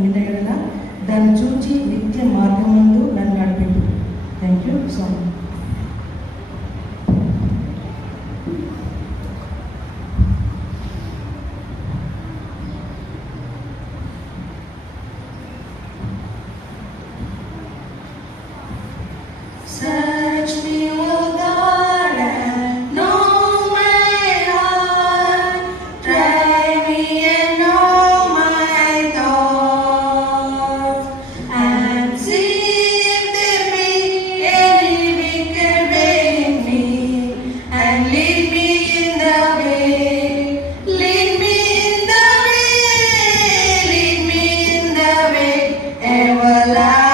ఉండిన ఎడల దాన్ని చూచి నిత్య మార్గమందు నన్ను నడిపిండు. Thank you so much. Search me, O God, and know my heart. Try me and know my thoughts, and see if there be any wicked way in me, and lead me in the way. Lead me in the way. Lead me in the way everlasting.